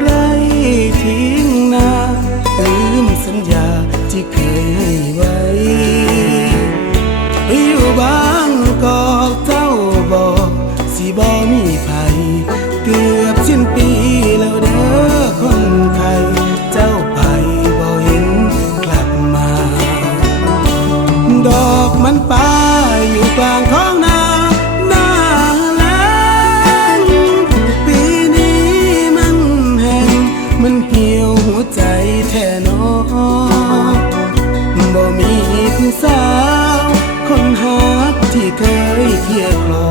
ไรทิ้งนาลืมสัญญาที่เคยให้ไว้อยู่บางกอกเจ้าบอกสิบอมีภัยเกือบสิ้นปีแล้วเด้อคนไทยเจ้าไปบ่เห็นกลับมา ดอกมันไป เหี่ยวหัวใจแท่นอบ่มีผู้สาว คนหักที่เคยเคียร์คลอ